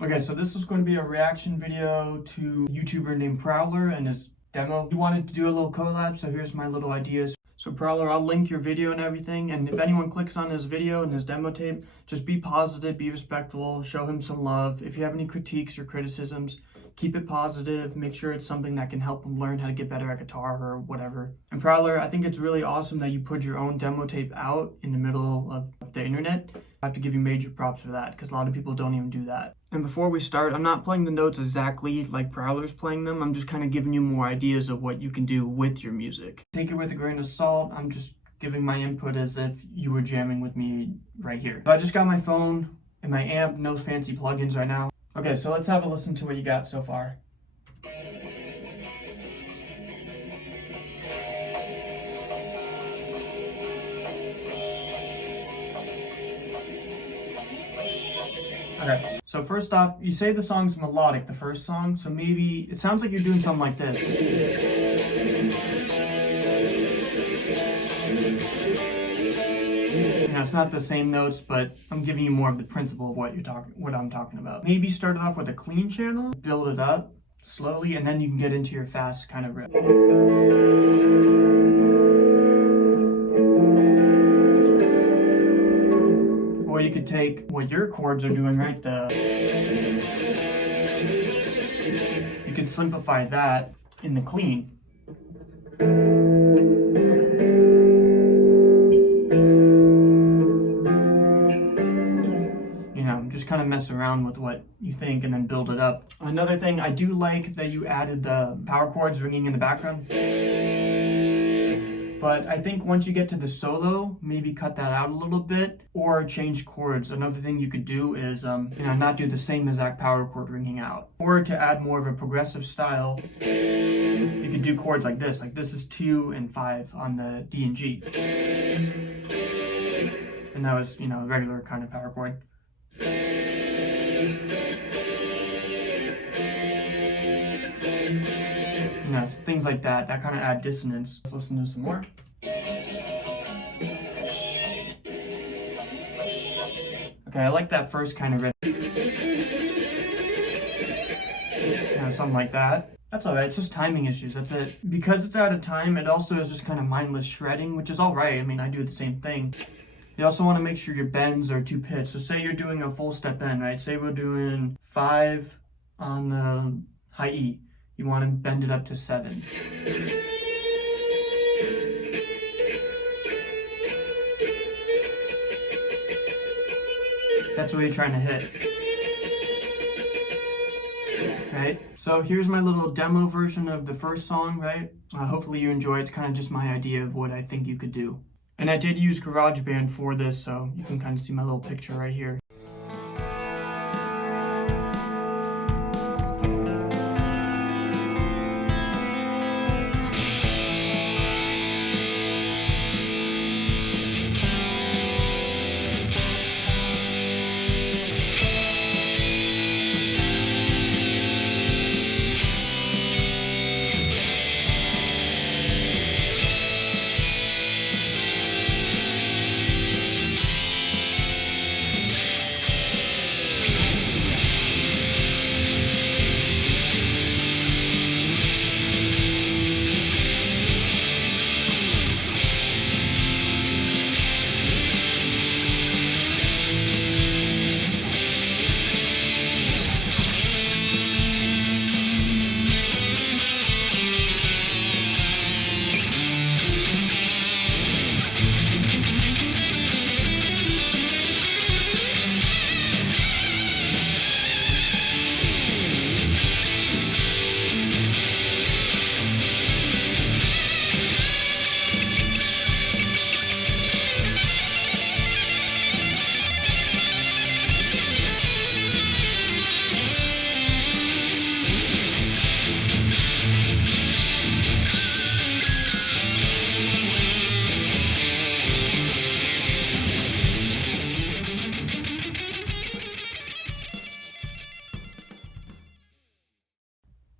Okay, so this is going to be a reaction video to a YouTuber named Prowler and his demo. He wanted to do a little collab, so here's my little ideas. So Prowler, I'll link your video and everything, and if anyone clicks on his video and his demo tape, just be positive, be respectful, show him some love. If you have any critiques or criticisms, keep it positive, make sure it's something that can help him learn how to get better at guitar or whatever. And Prowler, I think it's really awesome that you put your own demo tape out in the middle of the internet. I have to give you major props for that, because a lot of people don't even do that. And before we start, I'm not playing the notes exactly like Prowler's playing them. I'm just kind of giving you more ideas of what you can do with your music. Take it with a grain of salt. I'm just giving my input as if you were jamming with me right here. So I just got my phone and my amp, no fancy plugins right now. Okay, so let's have a listen to what you got so far. Okay, so first off, you say the song's melodic, the first song, so maybe it sounds like you're doing something like this. You know, it's not the same notes, but I'm giving you more of the principle of what I'm talking about. Maybe start it off with a clean channel, build it up slowly, and then you can get into your fast kind of riff. Or you could take what your chords are doing, right? You could simplify that in the clean. You know, just kind of mess around with what you think and then build it up. Another thing, I do like that you added the power chords ringing in the background. But I think once you get to the solo, maybe cut that out a little bit or change chords. Another thing you could do is, not do the same exact power chord ringing out. Or to add more of a progressive style, you could do chords like this. Like this is 2 and 5 on the D and G. And that was, a regular kind of power chord. Things like that kind of add dissonance. Let's listen to some more. Okay, I like that first kind of riff. Something like that. That's alright, it's just timing issues, that's it. Because it's out of time, it also is just kind of mindless shredding, which is alright. I mean, I do the same thing. You also want to make sure your bends are 2 pitched. So say you're doing a full step bend, right? Say we're doing 5 on the high E. You want to bend it up to 7. That's what you're trying to hit. Right? So here's my little demo version of the first song, right? Hopefully you enjoy it. It's kind of just my idea of what I think you could do. And I did use GarageBand for this, so you can kind of see my little picture right here.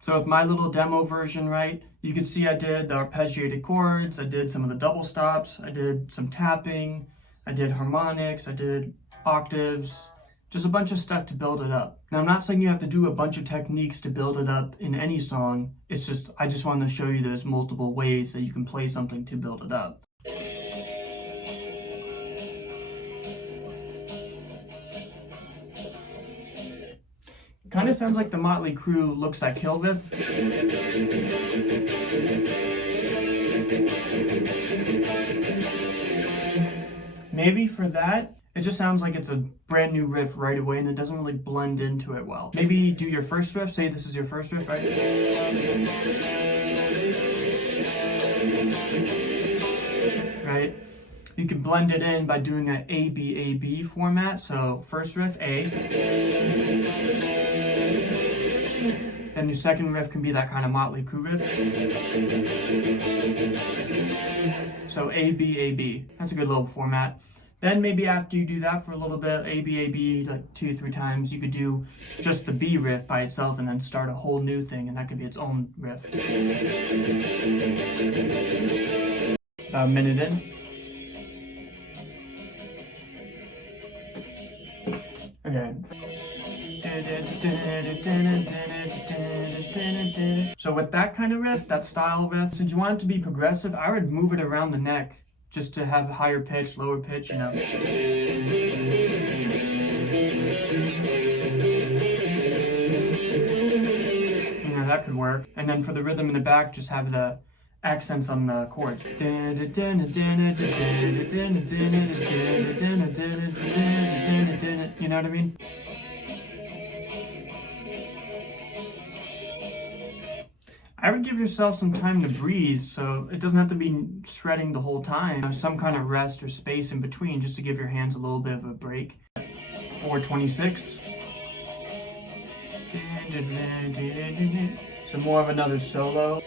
So with my little demo version, right, you can see I did the arpeggiated chords, I did some of the double stops, I did some tapping, I did harmonics, I did octaves, Just a bunch of stuff to build it up. Now, I'm not saying you have to do a bunch of techniques to build it up in any song. It's just, I just wanted to show you there's multiple ways that you can play something to build it up. Kind of sounds like the Motley Crue Looks Like Kill riff. Maybe for that, it just sounds like it's a brand new riff right away and it doesn't really blend into it well. Maybe do your first riff, say this is your first riff, right? Right? You could blend it in by doing an A-B format. So first riff, A. Then your second riff can be that kind of Motley Crue riff. So A-B. That's a good little format. Then maybe after you do that for a little bit, A-B, like 2-3 times, you could do just the B riff by itself and then start a whole new thing, and that could be its own riff. About a minute in. Okay. So with that kind of riff, that style riff, since you want it to be progressive, I would move it around the neck just to have higher pitch, lower pitch, you know. You know, that could work. And then for the rhythm in the back, just have the accents on the chords. You know what I mean? I would give yourself some time to breathe, so it doesn't have to be shredding the whole time. Some kind of rest or space in between just to give your hands a little bit of a break. 426. So more of another solo.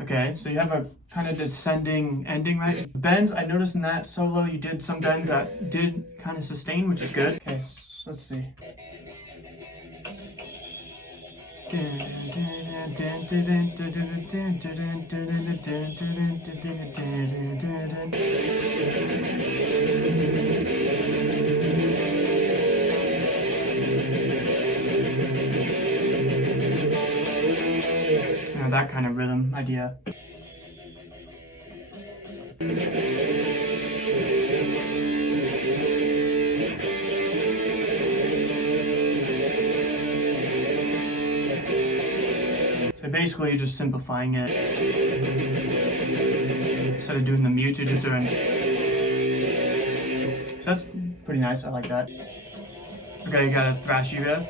Okay, so you have a kind of descending ending, right? Bends, I noticed in that solo you did some bends that did kind of sustain, which is good. Okay, so let's see. Now that kind of rhythm idea. Basically, you're just simplifying it. Instead of doing the mute, you're just doing. So that's pretty nice. I like that. Okay, you got a thrashy riff.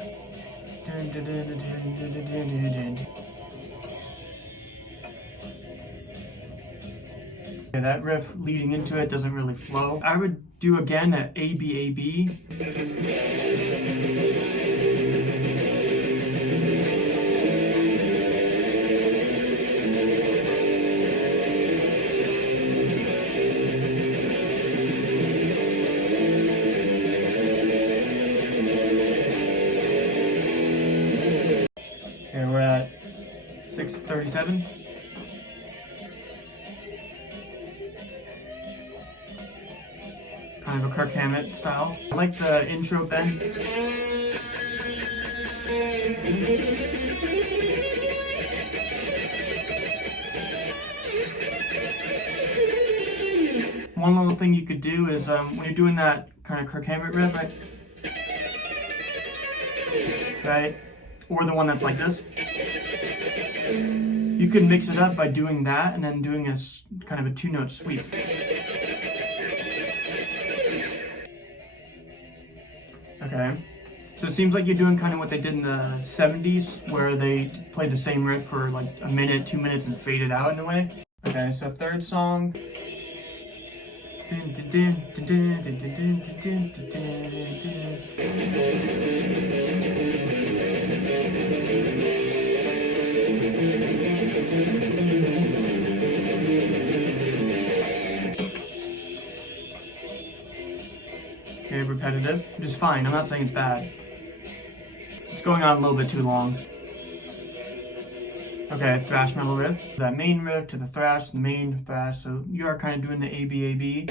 Okay, that riff leading into it doesn't really flow. I would do again an A-B. Okay, we're at 6:37. Kind of a Kirk Hammett style. I like the intro bend. One little thing you could do is when you're doing that kind of Kirk Hammett riff, right? Or the one that's like this. You could mix it up by doing that and then doing a kind of a 2-note sweep. Okay, so it seems like you're doing kind of what they did in the 70s, where they played the same riff for like a minute, 2 minutes, and fade it out in a way. Okay, so third song. Okay, repetitive, which is fine. I'm not saying it's bad. It's going on a little bit too long. Okay, thrash metal riff. That main riff to the thrash, the main thrash. So you are kind of doing the EADGBe.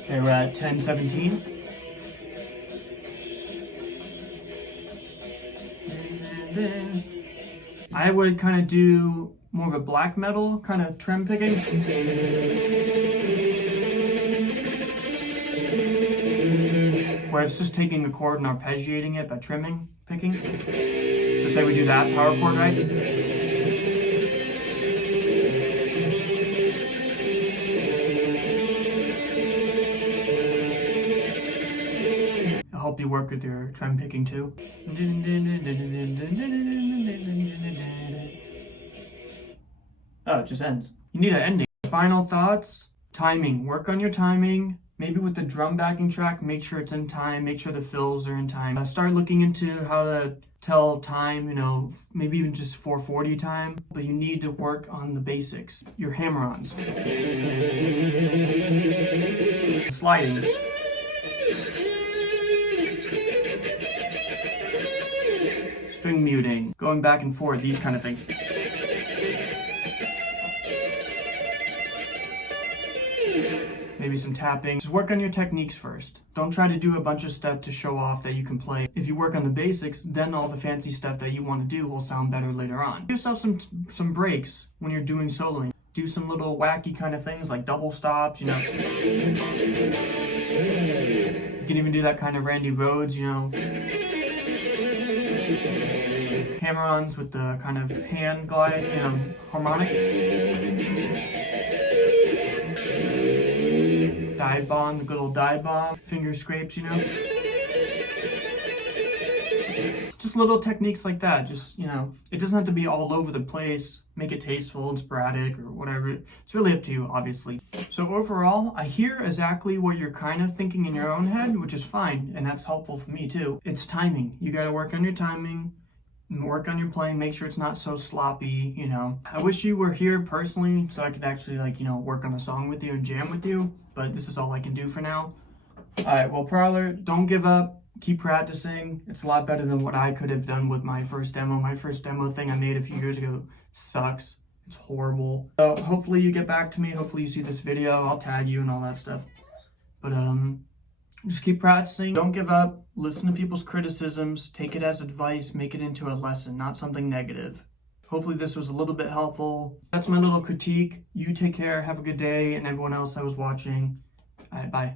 Okay, we're at 10:17. I would kind of do more of a black metal kind of trim picking. Where it's just taking a chord and arpeggiating it by trimming, picking. So say we do that power chord, right? It'll help you work with your trim picking too. Oh, it just ends. You need an ending. Final thoughts, timing. Work on your timing. Maybe with the drum backing track, make sure it's in time. Make sure the fills are in time. Start looking into how to tell time, you know, maybe even just 4/40 time. But you need to work on the basics. Your hammer-ons. Sliding. String muting. Going back and forth, these kind of things. Maybe some tapping. Just work on your techniques first. Don't try to do a bunch of stuff to show off that you can play. If you work on the basics, then all the fancy stuff that you want to do will sound better later on. Give yourself some breaks when you're doing soloing. Do some little wacky kind of things like double stops, you know. You can even do that kind of Randy Rhoads, you know. Hammer-ons with the kind of hand glide, you know, harmonic. Dive bomb, the good old dive bomb, finger scrapes, you know. Just little techniques like that. Just, you know, it doesn't have to be all over the place. Make it tasteful and sporadic or whatever. It's really up to you, obviously. So overall, I hear exactly what you're kind of thinking in your own head, which is fine, and that's helpful for me too. It's timing. You got to work on your timing. Work on your playing, make sure it's not so sloppy, you know. I wish you were here personally so I could actually, like, you know, work on a song with you and jam with you, but this is all I can do for now. Alright, well, Prowler, don't give up. Keep practicing. It's a lot better than what I could have done with my first demo. My first demo thing I made a few years ago sucks. It's horrible. So hopefully you get back to me. Hopefully you see this video. I'll tag you and all that stuff. But, just keep practicing. Don't give up. Listen to people's criticisms. Take it as advice. Make it into a lesson, not something negative. Hopefully this was a little bit helpful. That's my little critique. You take care. Have a good day. And everyone else that was watching. All right, bye.